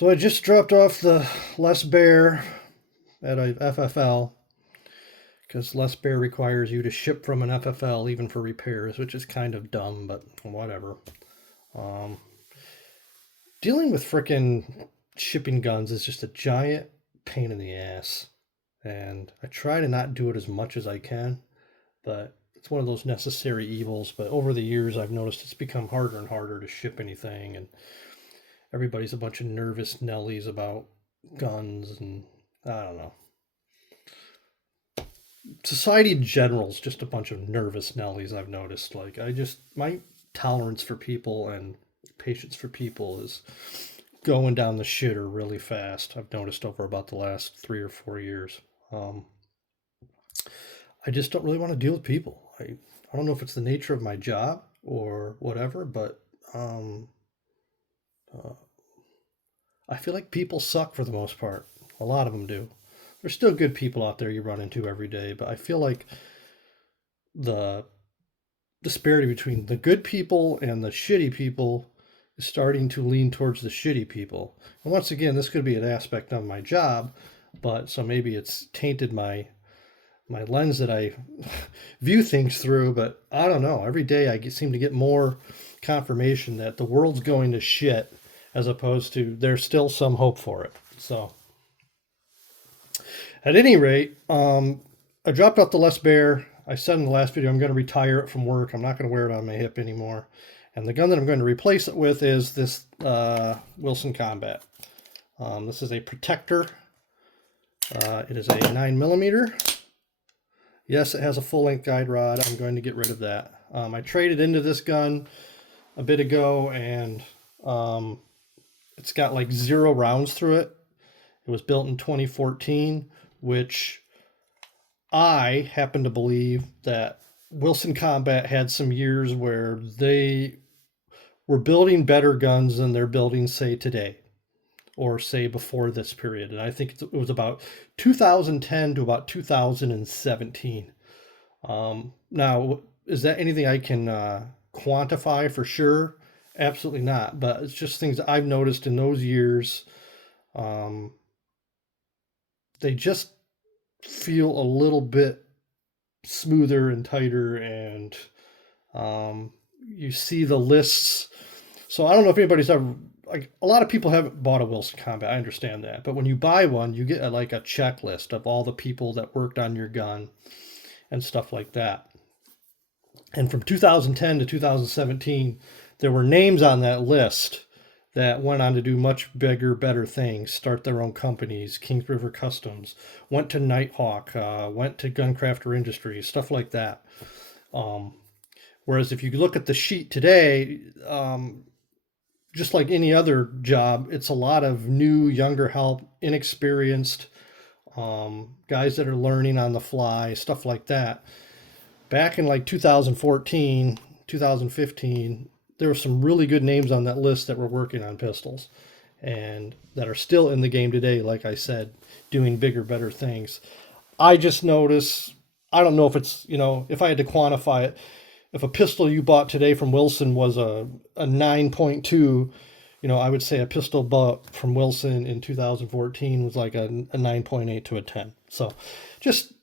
So I just dropped off the Les Bear at a FFL because Les Bear requires you to ship from an FFL even for repairs, which is kind of dumb, but whatever. Um, Dealing with frickin' shipping guns is just a giant pain in the ass, and I try to not do it as much as I can, but it's one of those necessary evils. But over the years, I've noticed it's become harder and harder to ship anything, and everybody's a bunch of nervous Nellies about guns, and I don't know. Society in general is just a bunch of nervous Nellies, I've noticed. Like, my tolerance for people and patience for people is going down the shitter really fast. I've noticed over about the last 3 or 4 years. Um, I just don't really want to deal with people. I don't know if it's the nature of my job or whatever, but uh, I feel like people suck for the most part. A lot of them do. There's still good people out there you run into every day, but I feel like the disparity between the good people and the shitty people is starting to lean towards the shitty people. And once again, this could be an aspect of my job, but so maybe it's tainted my lens that I view things through. But I don't know. Every day seem to get more confirmation that the world's going to shit, as opposed to there's still some hope for it. So at any rate, I dropped off the Les Bear. I said in the last video I'm going to retire it from work. I'm not going to wear it on my hip anymore. And the gun that I'm going to replace it with is this Wilson Combat. This is a Protector. It is a 9mm. Yes, it has a full-length guide rod. I'm going to get rid of that. I traded into this gun a bit ago, and it's got like 0 rounds through it. It was built in 2014, which I happen to believe that Wilson Combat had some years where they were building better guns than they're building, say, today, or say before this period. And I think it was about 2010 to about 2017. Now, is that anything I can quantify for sure? Absolutely not. But it's just things that I've noticed in those years. They just feel a little bit smoother and tighter, and you see the lists. So I don't know if anybody's ever, like, a lot of people haven't bought a Wilson Combat. I understand that, but when you buy one, you get like a checklist of all the people that worked on your gun and stuff like that. And from 2010 to 2017, there were names on that list that went on to do much bigger, better things, start their own companies. Kings River Customs, went to Nighthawk, went to Guncrafter Industries, stuff like that. Whereas if you look at the sheet today, just like any other job, it's a lot of new, younger help, inexperienced guys that are learning on the fly, stuff like that. Back in like 2014, 2015, there were some really good names on that list that were working on pistols and that are still in the game today, like I said, doing bigger, better things. I just notice, I don't know if it's, if I had to quantify it, if a pistol you bought today from Wilson was a 9.2, I would say a pistol bought from Wilson in 2014 was like a 9.8 to a 10. So just,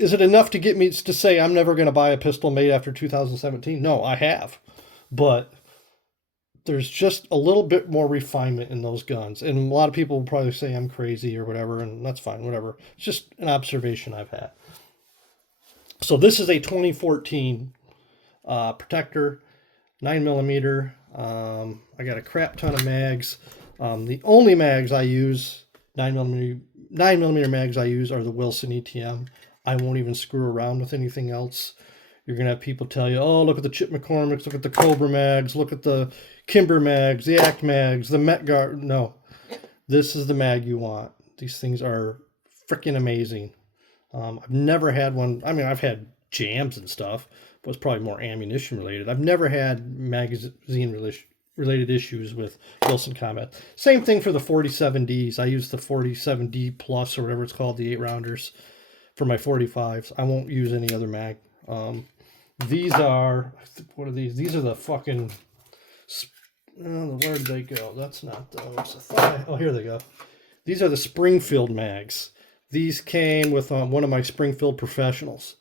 is it enough to get me to say I'm never going to buy a pistol made after 2017? No, I have. But there's just a little bit more refinement in those guns. And a lot of people will probably say I'm crazy or whatever, and that's fine, whatever. It's just an observation I've had. So this is a 2014 Protector, 9mm. I got a crap ton of mags. The only mags I use, 9mm mags I use, are the Wilson ETM. I won't even screw around with anything else. You're going to have people tell you, oh, look at the Chip McCormick's, look at the Cobra mags, look at the Kimber mags, the Act mags, the Met Guard. No, this is the mag you want. These things are freaking amazing. I've never had one. I mean, I've had jams and stuff, but it's probably more ammunition related. I've never had magazine related issues with Wilson Combat. Same thing for the 47Ds. I use the 47D Plus or whatever it's called, the 8-rounders, for my 45s. I won't use any other mag. These are, what are these? These are the fucking, Where did they go? That's not those. Oh, here they go. These are the Springfield mags. These came with one of my Springfield professionals,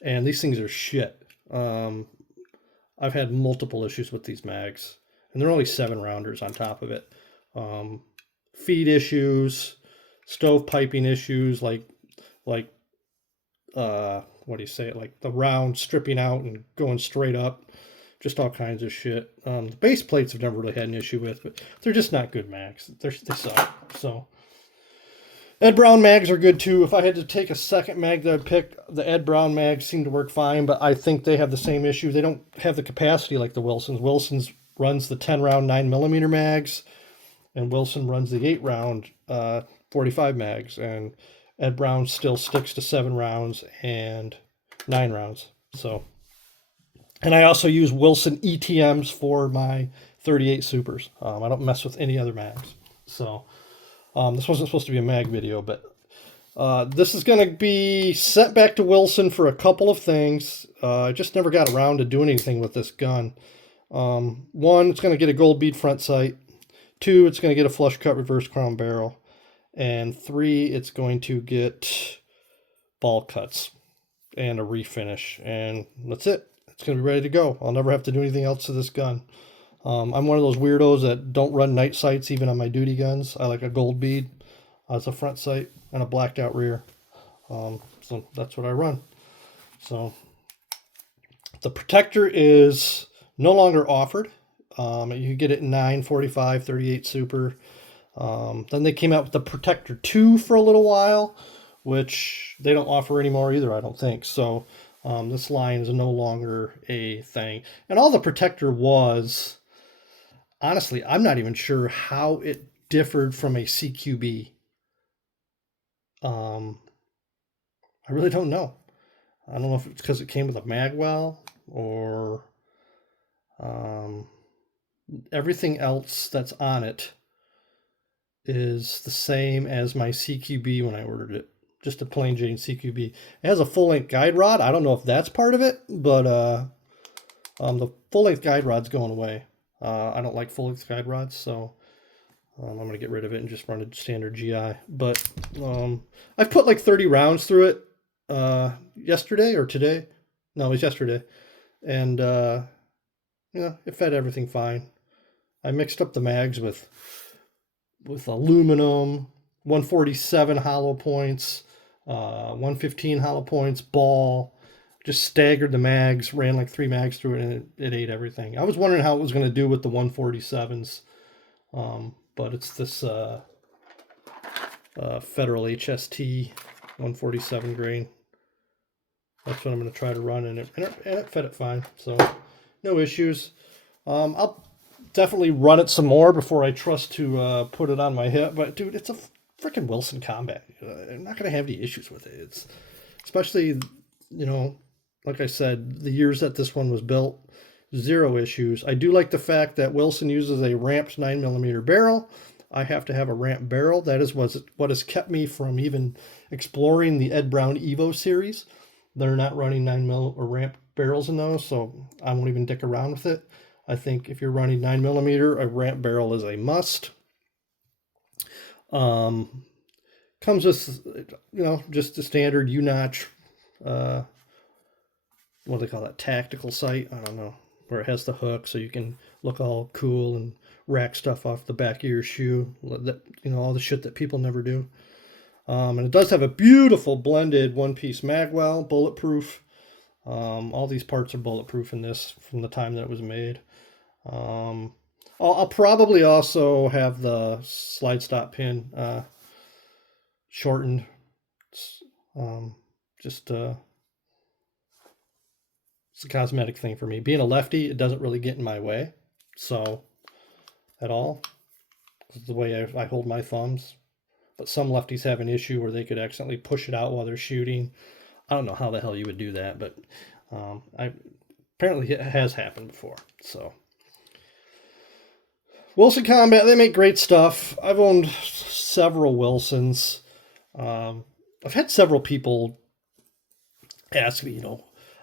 and these things are shit. I've had multiple issues with these mags, and they're only 7-rounders on top of it. Feed issues, stove piping issues, like what do you say? Like the round stripping out and going straight up, just all kinds of shit. The base plates I've never really had an issue with, but they're just not good mags. They suck. So Ed Brown mags are good too. If I had to take a second mag that I'd pick, the Ed Brown mags seem to work fine, but I think they have the same issue. They don't have the capacity like the Wilsons. Wilson's runs the 10-round 9mm mags, and Wilson runs the 8-round 45 mags, and Ed Brown still sticks to 7 rounds and 9 rounds. So, and I also use Wilson ETMs for my 38 Supers. I don't mess with any other mags. So this wasn't supposed to be a mag video, but this is going to be sent back to Wilson for a couple of things. I just never got around to doing anything with this gun. One, it's going to get a gold bead front sight. 2, it's going to get a flush cut reverse crown barrel. And 3, it's going to get ball cuts and a refinish. And that's it. It's going to be ready to go. I'll never have to do anything else to this gun. I'm one of those weirdos that don't run night sights even on my duty guns. I like a gold bead as a front sight and a blacked out rear. So that's what I run. So the protector is no longer offered. You get it in 9, 45, 38 Super. Then they came out with the Protector 2 for a little while, which they don't offer anymore either, I don't think. So this line is no longer a thing. And all the Protector was, honestly, I'm not even sure how it differed from a CQB. I really don't know. I don't know if it's because it came with a magwell or everything else that's on it is the same as my CQB when I ordered it. Just a plain Jane CQB. It has a full-length guide rod. I don't know if that's part of it, but the full-length guide rod's going away. I don't like full-length guide rods, so I'm going to get rid of it and just run a standard GI. But I've put like 30 rounds through it yesterday or today. No, it was yesterday. And, it fed everything fine. I mixed up the mags with aluminum, 147 hollow points, 115 hollow points, ball. Just staggered the mags, ran like 3 mags through it, and it ate everything. I was wondering how it was going to do with the 147s, but it's this Federal HST 147 grain. That's what I'm going to try to run, and it fed it fine, so no issues. I'll definitely run it some more before I trust to put it on my hip. But dude, it's a freaking Wilson Combat. I'm not going to have any issues with it. It's especially, like I said, the years that this one was built, 0 issues. I do like the fact that Wilson uses a ramped 9mm barrel. I have to have a ramped barrel. That is what has kept me from even exploring the Ed Brown Evo series. They're not running 9mm or ramped barrels in those, so I won't even dick around with it. I think if you're running 9mm, a ramp barrel is a must. Comes with, just the standard U-notch, what do they call that, tactical sight? I don't know, where it has the hook so you can look all cool and rack stuff off the back of your shoe. All the shit that people never do. And it does have a beautiful blended one-piece magwell, bulletproof. All these parts are bulletproof in this from the time that it was made. I'll probably also have the slide stop pin shortened. It's a cosmetic thing for me. Being a lefty, it doesn't really get in my way, so at all. It's the way I hold my thumbs. But some lefties have an issue where they could accidentally push it out while they're shooting. I don't know how the hell you would do that, but apparently it has happened before. So Wilson Combat, they make great stuff. I've owned several Wilsons. I've had several people ask me,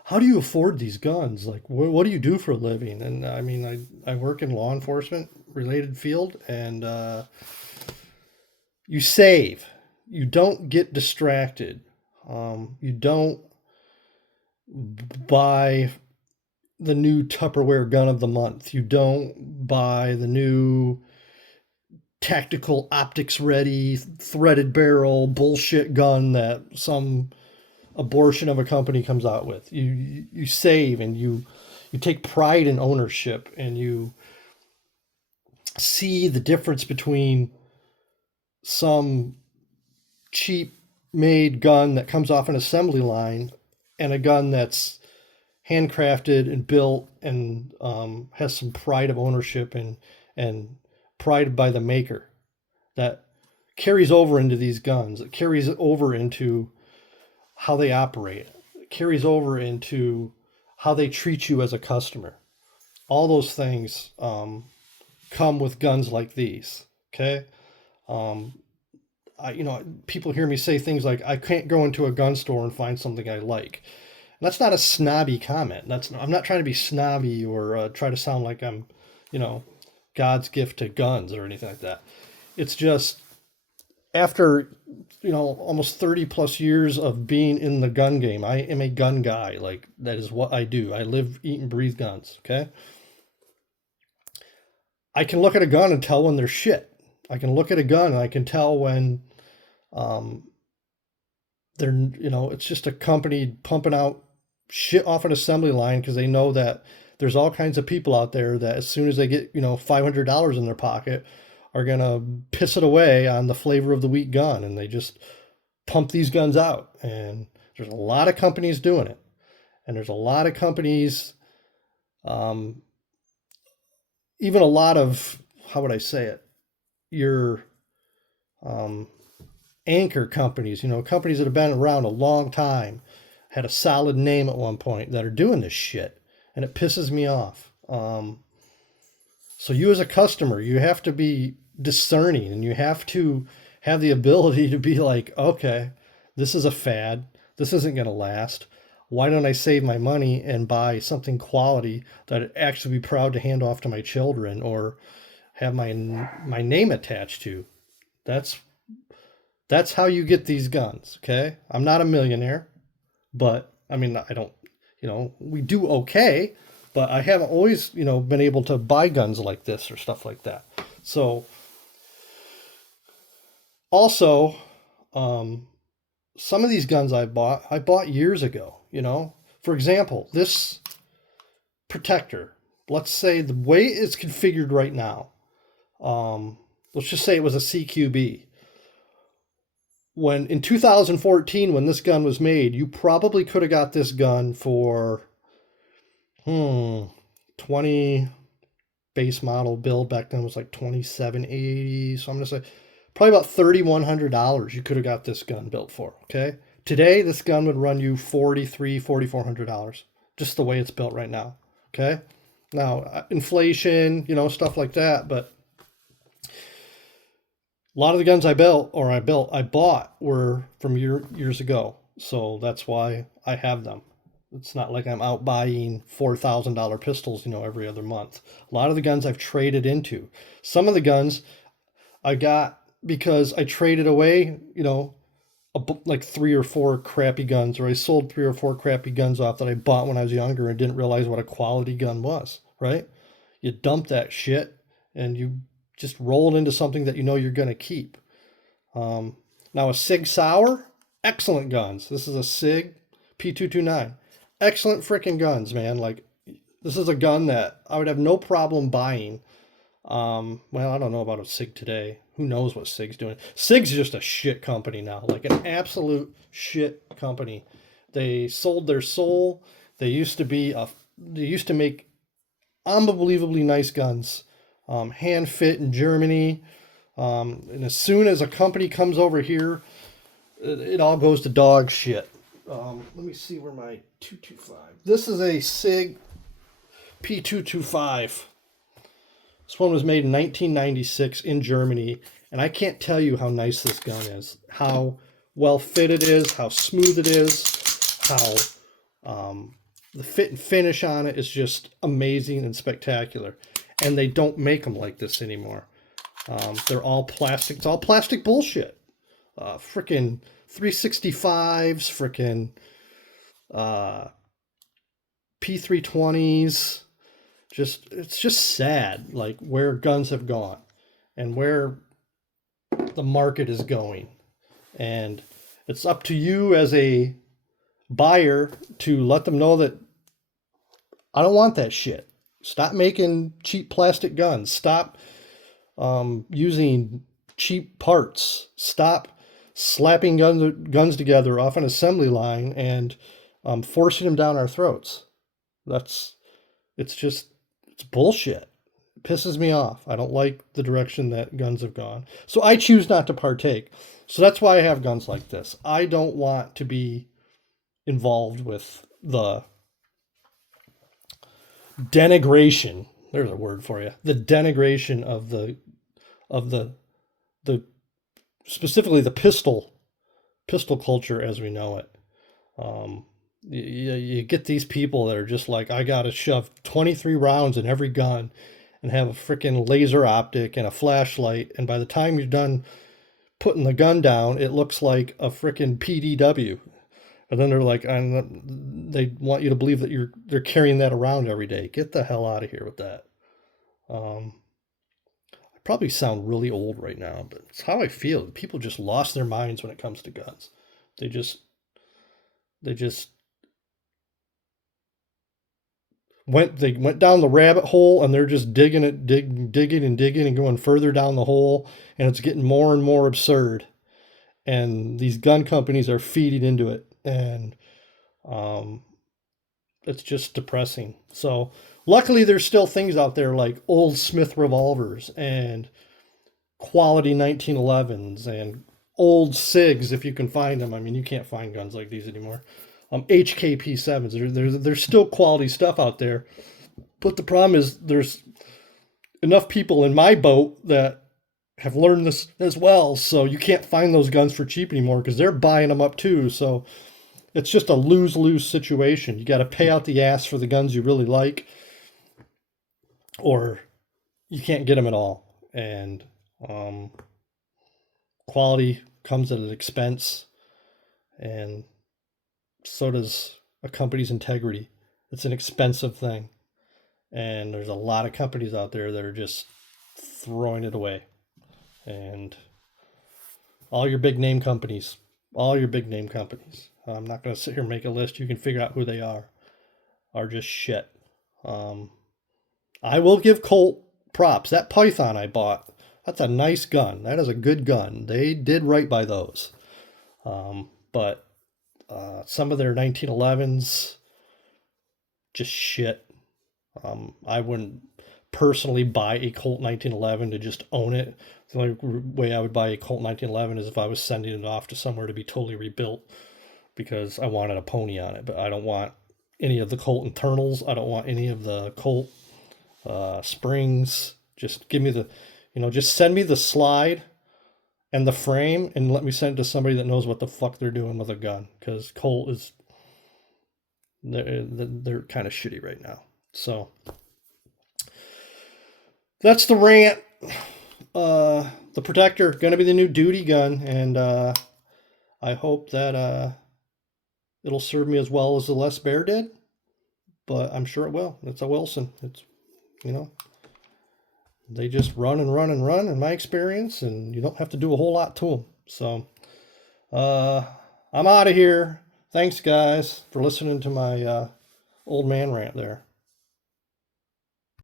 how do you afford these guns? Like, what do you do for a living? And I mean, I work in law enforcement. related field, and you save. You don't get distracted. You don't buy the new Tupperware gun of the month. You don't buy the new tactical optics ready threaded barrel bullshit gun that some abortion of a company comes out with. You save, and you take pride in ownership, and you see the difference between some cheap made gun that comes off an assembly line and a gun that's handcrafted and built and has some pride of ownership and pride by the maker that carries over into these guns. It carries over into how they operate. It carries over into how they treat you as a customer. All those things come with guns like these. Okay. People hear me say things like, I can't go into a gun store and find something I like. And that's not a snobby comment. I'm not trying to be snobby or try to sound like I'm, God's gift to guns or anything like that. It's just after, almost 30 plus years of being in the gun game, I am a gun guy. Like, that is what I do. I live, eat, and breathe guns. Okay. I can look at a gun and tell when they're shit. I can look at a gun and I can tell when it's just a company pumping out shit off an assembly line because they know that there's all kinds of people out there that as soon as they get, $500 in their pocket are going to piss it away on the flavor of the week gun. And they just pump these guns out. And there's a lot of companies doing it. And there's a lot of companies, even a lot of, how would I say it? Your anchor companies, companies that have been around a long time, had a solid name at one point, that are doing this shit. And it pisses me off. So you as a customer, you have to be discerning, and you have to have the ability to be like, okay, this is a fad. This isn't going to last. Why don't I save my money and buy something quality that I'd actually be proud to hand off to my children or have my name attached to? That's how you get these guns. Okay. I'm not a millionaire, but I mean, I don't, we do okay, but I haven't always, been able to buy guns like this or stuff like that. So also, some of these guns I bought years ago, for example, this protector, let's say the way it's configured right now, let's just say it was a CQB. When in 2014, when this gun was made, you probably could have got this gun for 20 base model build back then was like $2,780. So I'm gonna say probably about $3,100 you could have got this gun built for. Okay, today this gun would run you $4,400, just the way it's built right now. Okay, now inflation, stuff like that, but a lot of the guns I bought were from years ago. So that's why I have them. It's not like I'm out buying $4,000 pistols, every other month. A lot of the guns I've traded into. Some of the guns I got because I traded away, like 3 or 4 crappy guns, or I sold 3 or 4 crappy guns off that I bought when I was younger and didn't realize what a quality gun was, right? You dump that shit and you just roll it into something that you're going to keep. Now a Sig Sauer, excellent guns. This is a Sig P229. Excellent freaking guns, man. Like, this is a gun that I would have no problem buying. Well, I don't know about a Sig today. Who knows what Sig's doing? Sig's just a shit company now, like an absolute shit company. They sold their soul. They used to make unbelievably nice guns, hand fit in Germany. And as soon as a company comes over here, it all goes to dog shit. Let me see where my 225. This is a Sig P225. This one was made in 1996 in Germany, and I can't tell you how nice this gun is, how well fit it is, how smooth it is, how the fit and finish on it is just amazing and spectacular. and they don't make them like this anymore. They're all plastic. It's all plastic bullshit. Frickin' 365s, frickin' uh, P320s. It's just sad, like where guns have gone and where the market is going. And it's up to you as a buyer to let them know that I don't want that shit. Stop making cheap plastic guns. Stop using cheap parts. Stop slapping guns together off an assembly line and forcing them down our throats. It's bullshit. It pisses me off. I don't like the direction that guns have gone. So I choose not to partake. So that's why I have guns like this. I don't want to be involved with the denigration. There's a word for you. The denigration of the specifically the pistol culture as we know it. You get these people that are just like, I gotta shove 23 rounds in every gun and have a freaking laser optic and a flashlight, and by the time you're done putting the gun down, it looks like a freaking PDW. And then they're like, they want you to believe that they're carrying that around every day. Get the hell out of here with that. I probably sound really old right now, but it's how I feel. People just lost their minds when it comes to guns. They just went down the rabbit hole, and they're just digging and going further down the hole, and it's getting more and more absurd. And these gun companies are feeding into it, and it's just depressing. So luckily there's still things out there like old Smith revolvers and quality 1911s and old SIGs if you can find them. I mean, you can't find guns like these anymore. HKP7s. There's still quality stuff out there, but the problem is there's enough people in my boat that have learned this as well, so you can't find those guns for cheap anymore because they're buying them up too. So it's just a lose-lose situation. You got to pay out the ass for the guns you really like, or you can't get them at all. And quality comes at an expense, and so does a company's integrity. It's an expensive thing, and there's a lot of companies out there that are just throwing it away. And all your big name companies, I'm not going to sit here and make a list. You can figure out who they are just shit. I will give Colt props. That Python I bought, that's a nice gun. That is a good gun. They did right by those. But some of their 1911s, just shit. I wouldn't personally buy a Colt 1911 to just own it. The only way I would buy a Colt 1911 is if I was sending it off to somewhere to be totally rebuilt, because I wanted a pony on it. But I don't want any of the Colt internals. I don't want any of the Colt springs. Just give me just send me the slide and the frame and let me send it to somebody that knows what the fuck they're doing with a gun, because Colt is, they're kind of shitty right now. So that's the rant. The Protector going to be the new duty gun, and I hope that it'll serve me as well as the Les Bear did, but I'm sure it will. It's a Wilson. It's, they just run and run and run in my experience, and you don't have to do a whole lot to them. So I'm out of here. Thanks, guys, for listening to my old man rant there.